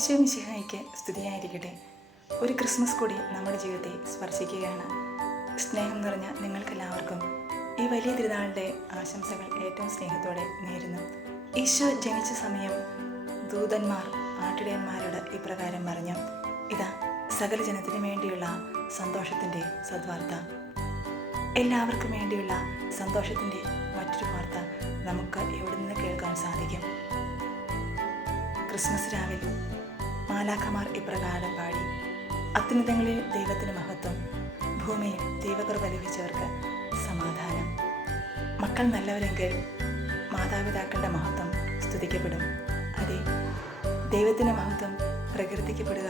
ഈശോ മിശിഹായ്ക്ക് സ്തുതിയായിരിക്കട്ടെ. ഒരു ക്രിസ്മസ് കൂടി നമ്മുടെ ജീവിതത്തെ സ്പർശിക്കുകയാണ്. സ്നേഹം നിറഞ്ഞ നിങ്ങൾക്കെല്ലാവർക്കും ഈ വലിയ തിരുനാളിൻ്റെ ആശംസകൾ ഏറ്റവും സ്നേഹത്തോടെ നേരുന്നു. ഈശോ ജനിച്ച സമയം ദൂതന്മാർ ആട്ടിടയന്മാരോട് ഇപ്രകാരം പറഞ്ഞു: ഇതാ സകല ജനത്തിനു വേണ്ടിയുള്ള സന്തോഷത്തിൻ്റെ സദ്വാർത്ത. എല്ലാവർക്കും വേണ്ടിയുള്ള സന്തോഷത്തിൻ്റെ മറ്റൊരു വാർത്ത നമുക്ക് എവിടെ നിന്ന് കേൾക്കാൻ സാധിക്കും? ക്രിസ്മസ് രാവിൽ മാലാഖമാർ ഇപ്രകാരം പാടി: അത്യുന്നതങ്ങളിൽ ദൈവത്തിന് മഹത്വം, ഭൂമിയിൽ ദൈവകൃപ ലഭിച്ചവർക്ക് സമാധാനം. മക്കൾ നല്ലവരെങ്കിൽ മാതാപിതാക്കളുടെ മഹത്വം സ്തുതിക്കപ്പെടും. അതെ, ദൈവത്തിൻ്റെ മഹത്വം പ്രകീർത്തിക്കപ്പെടുക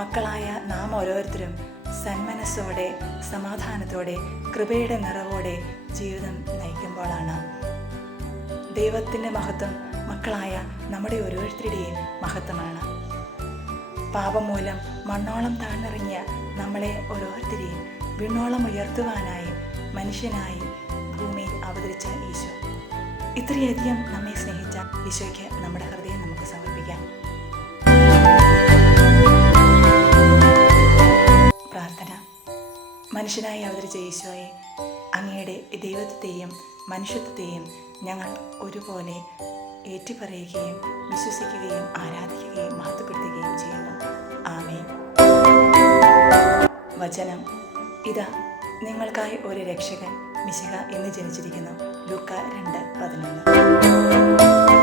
മക്കളായ നാം ഓരോരുത്തരും സന്മനസ്സോടെ, സമാധാനത്തോടെ, കൃപയുടെ നിറവോടെ ജീവിതം നയിക്കുമ്പോഴാണ്. ദൈവത്തിൻ്റെ മഹത്വം മക്കളായ നമ്മുടെ ഓരോരുത്തരുടെയും മഹത്വമാണ്. പാപം മൂലം മണ്ണോളം താഴ്ന്നിറങ്ങിയ നമ്മളെ ഓരോരുത്തരെയും വിണ്ണോളം ഉയർത്തുവാനായി മനുഷ്യനായി ഭൂമിയിൽ അവതരിച്ച ഈശോ, ഇത്രയധികം നമ്മെ സ്നേഹിച്ച ഈശോയ്ക്ക് നമ്മുടെ ഹൃദയം നമുക്ക് സമർപ്പിക്കാം. പ്രാർത്ഥന. മനുഷ്യനായി അവതരിച്ച ഈശോയെ, അങ്ങയുടെ ദൈവത്വത്തെയും മനുഷ്യത്വത്തെയും ഞങ്ങൾ ഒരുപോലെ ഏറ്റുപറയുകയും വിശ്വസിക്കുകയും ആരാധിക്കുകയും മഹത്വപ്പെടുത്തുകയും ചെയ്യുന്നു. ആമേൻ. വചനം: ഇതാ നിങ്ങൾക്കായി ഒരു രക്ഷകൻ മിശിഹ ഇന്ന് ജനിച്ചിരിക്കുന്നു. ലൂക്ക 2:11.